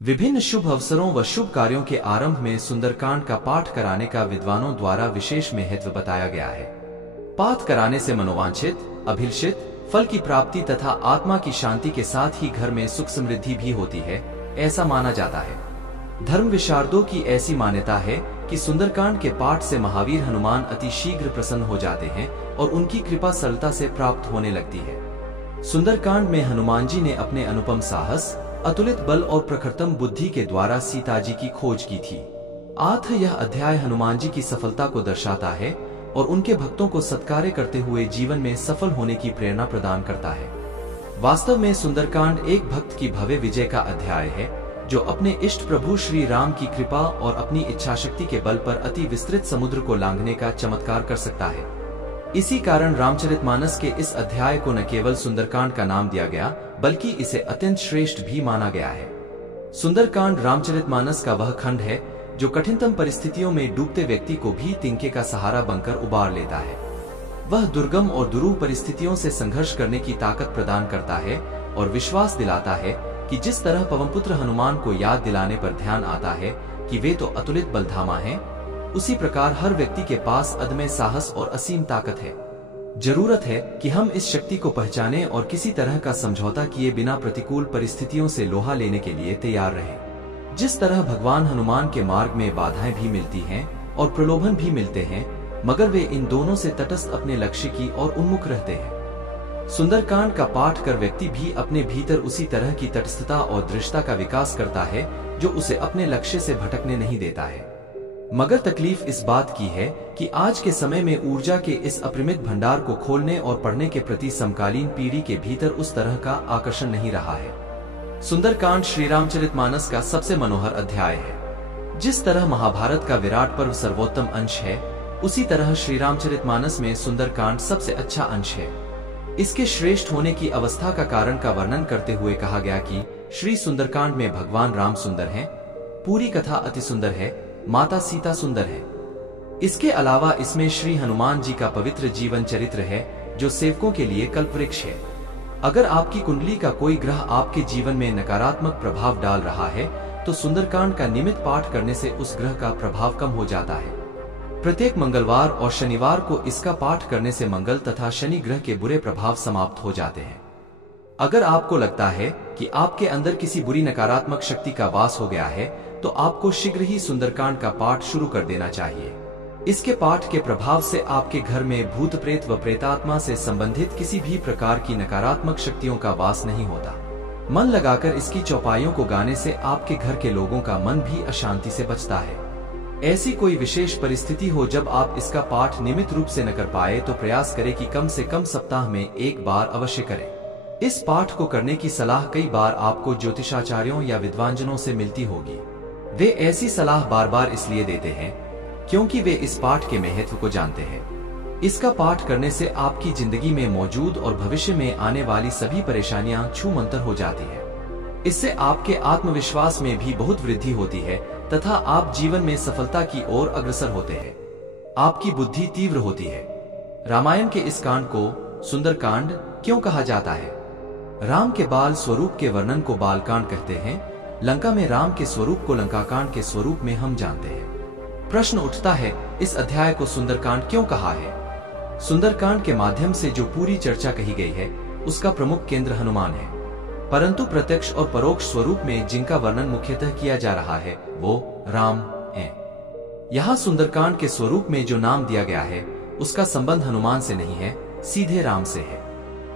विभिन्न शुभ अवसरों व शुभ कार्यों के आरंभ में सुंदरकांड का पाठ कराने का विद्वानों द्वारा विशेष महत्व बताया गया है। पाठ कराने से मनोवांछित, अभिलषित फल की प्राप्ति तथा आत्मा की शांति के साथ ही घर में सुख समृद्धि भी होती है, ऐसा माना जाता है। धर्म विशारदों की ऐसी मान्यता है कि सुंदरकांड के पाठ से महावीर हनुमान अति शीघ्र प्रसन्न हो जाते हैं और उनकी कृपा सरलता से प्राप्त होने लगती है। सुंदरकांड में हनुमान जी ने अपने अनुपम साहस, अतुलित बल और प्रखरतम बुद्धि के द्वारा सीता जी की खोज की थी। यह अध्याय हनुमान जी की सफलता को दर्शाता है और उनके भक्तों को सत्कार्य करते हुए जीवन में सफल होने की प्रेरणा प्रदान करता है। वास्तव में सुंदरकांड एक भक्त की भव्य विजय का अध्याय है, जो अपने इष्ट प्रभु श्री राम की कृपा और अपनी इच्छाशक्ति के बल पर अति विस्तृत समुद्र को लांघने का चमत्कार कर सकता है। इसी कारण रामचरितमानस के इस अध्याय को न केवल सुंदरकांड का नाम दिया गया, बल्कि इसे अत्यंत श्रेष्ठ भी माना गया है। सुंदरकांड रामचरितमानस का वह खंड है जो कठिनतम परिस्थितियों में डूबते व्यक्ति को भी तिनके का सहारा बनकर उबार लेता है। वह दुर्गम और दुरूह परिस्थितियों से संघर्ष करने की ताकत प्रदान करता है और विश्वास दिलाता है कि जिस तरह पवनपुत्र हनुमान को याद दिलाने पर ध्यान आता है कि वे तो अतुलित बलधामा हैं, उसी प्रकार हर व्यक्ति के पास अदम्य साहस और असीम ताकत है। जरूरत है कि हम इस शक्ति को पहचानें और किसी तरह का समझौता किए बिना प्रतिकूल परिस्थितियों से लोहा लेने के लिए तैयार रहें। जिस तरह भगवान हनुमान के मार्ग में बाधाएं भी मिलती हैं और प्रलोभन भी मिलते हैं, मगर वे इन दोनों से तटस्थ अपने लक्ष्य की ओर उन्मुख रहते हैं। सुंदरकांड का पाठ कर व्यक्ति भी अपने भीतर उसी तरह की तटस्थता और दृढ़ता का विकास करता है जो उसे अपने लक्ष्य से भटकने नहीं देता है। मगर तकलीफ इस बात की है कि आज के समय में ऊर्जा के इस अपरिमित भंडार को खोलने और पढ़ने के प्रति समकालीन पीढ़ी के भीतर उस तरह का आकर्षण नहीं रहा है। सुंदरकांड श्री रामचरितमानस का सबसे मनोहर अध्याय है। जिस तरह महाभारत का विराट पर्व सर्वोत्तम अंश है, उसी तरह श्री रामचरितमानस में सुंदरकांड सबसे अच्छा अंश है। इसके श्रेष्ठ होने की अवस्था का कारण का वर्णन करते हुए कहा गया कि श्री सुंदरकांड में भगवान राम सुंदर हैं, पूरी कथा अति सुंदर है, माता सीता सुंदर है। इसके अलावा इसमें श्री हनुमान जी का पवित्र जीवन चरित्र है जो सेवकों के लिए कल्पवृक्ष है। अगर आपकी कुंडली का कोई ग्रह आपके जीवन में नकारात्मक प्रभाव डाल रहा है, तो सुंदरकांड का नियमित पाठ करने से उस ग्रह का प्रभाव कम हो जाता है। प्रत्येक मंगलवार और शनिवार को इसका पाठ करने से मंगल तथा शनि ग्रह के बुरे प्रभाव समाप्त हो जाते हैं। अगर आपको लगता है कि आपके अंदर किसी बुरी नकारात्मक शक्ति का वास हो गया है, तो आपको शीघ्र ही सुंदरकांड का पाठ शुरू कर देना चाहिए। इसके पाठ के प्रभाव से आपके घर में भूत प्रेत व प्रेतात्मा से संबंधित किसी भी प्रकार की नकारात्मक शक्तियों का वास नहीं होता। मन लगाकर इसकी चौपाइयों को गाने से आपके घर के लोगों का मन भी अशांति से बचता है। ऐसी कोई विशेष परिस्थिति हो जब आप इसका पाठ नियमित रूप से न कर पाए, तो प्रयास करें कि कम से कम सप्ताह में एक बार अवश्य करें। इस पाठ को करने की सलाह कई बार आपको ज्योतिषाचार्यों या विद्वांजनों से मिलती होगी। वे ऐसी सलाह बार बार इसलिए देते हैं क्योंकि वे इस पाठ के महत्व को जानते हैं। इसका पाठ करने से आपकी जिंदगी में मौजूद और भविष्य में आने वाली सभी परेशानियां छूमंतर हो जाती है। इससे आपके आत्मविश्वास में भी बहुत वृद्धि होती है तथा आप जीवन में सफलता की ओर अग्रसर होते हैं। आपकी बुद्धि तीव्र होती है। रामायण के इस कांड को सुंदरकांड क्यों कहा जाता है? राम के बाल स्वरूप के वर्णन को बालकांड कहते हैं। लंका में राम के स्वरूप को लंकाकांड के स्वरूप में हम जानते हैं। प्रश्न उठता है, इस अध्याय को सुंदरकांड क्यों कहा है? सुंदरकांड के माध्यम से जो पूरी चर्चा कही गई है, उसका प्रमुख केंद्र हनुमान है, परंतु प्रत्यक्ष और परोक्ष स्वरूप में जिनका वर्णन मुख्यतः किया जा रहा है, वो राम हैं। यहाँ सुंदरकांड के स्वरूप में जो नाम दिया गया है, उसका संबंध हनुमान से नहीं है, सीधे राम से है।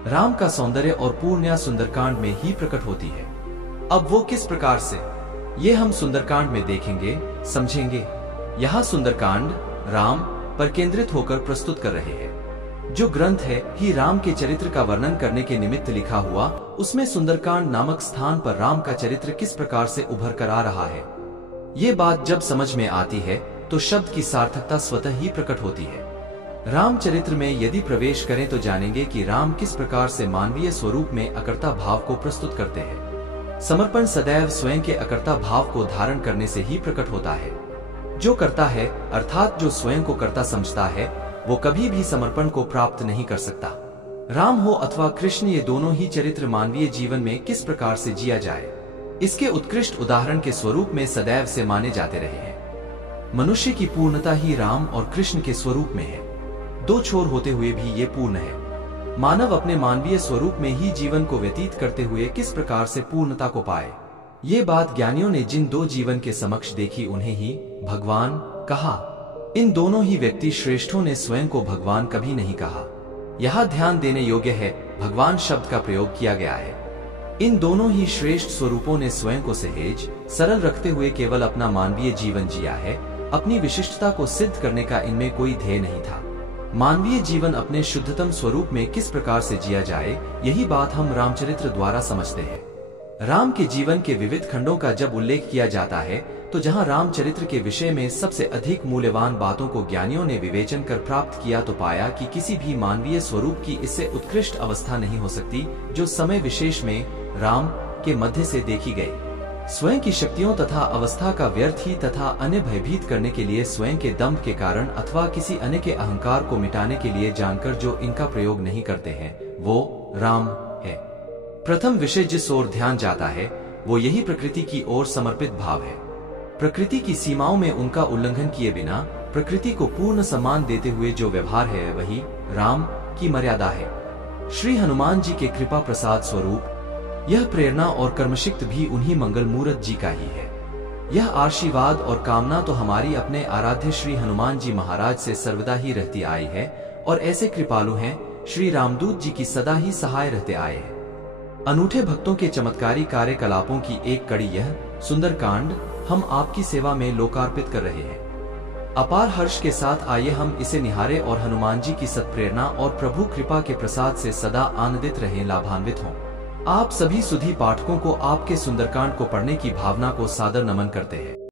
राम का सौंदर्य और पूर्णता सुंदरकांड में ही प्रकट होती है। अब वो किस प्रकार से, ये हम सुंदरकांड में देखेंगे, समझेंगे। यहाँ सुंदरकांड राम पर केंद्रित होकर प्रस्तुत कर रहे हैं। जो ग्रंथ है ही राम के चरित्र का वर्णन करने के निमित्त लिखा हुआ, उसमें सुंदरकांड नामक स्थान पर राम का चरित्र किस प्रकार से उभर कर आ रहा है, ये बात जब समझ में आती है तो शब्द की सार्थकता स्वतः ही प्रकट होती है। रामचरित्र में यदि प्रवेश करें तो जानेंगे कि राम किस प्रकार से मानवीय स्वरूप में अकर्ता भाव को प्रस्तुत करते हैं। समर्पण सदैव स्वयं के अकर्ता भाव को धारण करने से ही प्रकट होता है। जो करता है, अर्थात जो स्वयं को कर्ता समझता है, वो कभी भी समर्पण को प्राप्त नहीं कर सकता। राम हो अथवा कृष्ण, ये दोनों ही चरित्र मानवीय जीवन में किस प्रकार से जिया जाए, इसके उत्कृष्ट उदाहरण के स्वरूप में सदैव से माने जाते रहे हैं। मनुष्य की पूर्णता ही राम और कृष्ण के स्वरूप में है। दो छोर होते हुए भी ये पूर्ण है। मानव अपने मानवीय स्वरूप में ही जीवन को व्यतीत करते हुए किस प्रकार से पूर्णता को पाए, ये बात ज्ञानियों ने जिन दो जीवन के समक्ष देखी उन्हें ही भगवान कहा। इन दोनों ही व्यक्ति श्रेष्ठों ने स्वयं को भगवान कभी नहीं कहा। यहाँ ध्यान देने योग्य है, भगवान शब्द का प्रयोग किया गया है। इन दोनों ही श्रेष्ठ स्वरूपों ने स्वयं को सहज सरल रखते हुए केवल अपना मानवीय जीवन जिया है। अपनी विशिष्टता को सिद्ध करने का इनमें कोई ध्येय नहीं था। मानवीय जीवन अपने शुद्धतम स्वरूप में किस प्रकार से जिया जाए, यही बात हम रामचरित्र द्वारा समझते हैं। राम के जीवन के विविध खंडों का जब उल्लेख किया जाता है, तो जहां रामचरित्र के विषय में सबसे अधिक मूल्यवान बातों को ज्ञानियों ने विवेचन कर प्राप्त किया, तो पाया कि किसी भी मानवीय स्वरूप की इससे उत्कृष्ट अवस्था नहीं हो सकती जो समय विशेष में राम के मध्य से देखी गई। स्वयं की शक्तियों तथा अवस्था का व्यर्थ ही तथा अन्य भयभीत करने के लिए स्वयं के दम्भ के कारण अथवा किसी अन्य के अहंकार को मिटाने के लिए जानकर जो इनका प्रयोग नहीं करते हैं, वो राम है। प्रथम विषय जिस ओर ध्यान जाता है वो यही प्रकृति की ओर समर्पित भाव है। प्रकृति की सीमाओं में उनका उल्लंघन किए बिना प्रकृति को पूर्ण सम्मान देते हुए जो व्यवहार है, वही राम की मर्यादा है। श्री हनुमान जी के कृपा प्रसाद स्वरूप यह प्रेरणा और कर्मशिक्त भी उन्हीं मंगल मूर्त जी का ही है। यह आशीर्वाद और कामना तो हमारी अपने आराध्य श्री हनुमान जी महाराज से सर्वदा ही रहती आई है, और ऐसे कृपालु हैं श्री रामदूत जी की सदा ही सहाय रहते आए हैं। अनूठे भक्तों के चमत्कारी कार्यकलापों की एक कड़ी यह सुंदरकांड हम आपकी सेवा में लोकार्पित कर रहे हैं। अपार हर्ष के साथ आइए हम इसे निहारे और हनुमान जी की सत्प्रेरणा और प्रभु कृपा के प्रसाद से सदा आनंदित रहें, लाभान्वित हों। आप सभी सुधी पाठकों को आपके सुंदरकांड को पढ़ने की भावना को सादर नमन करते हैं।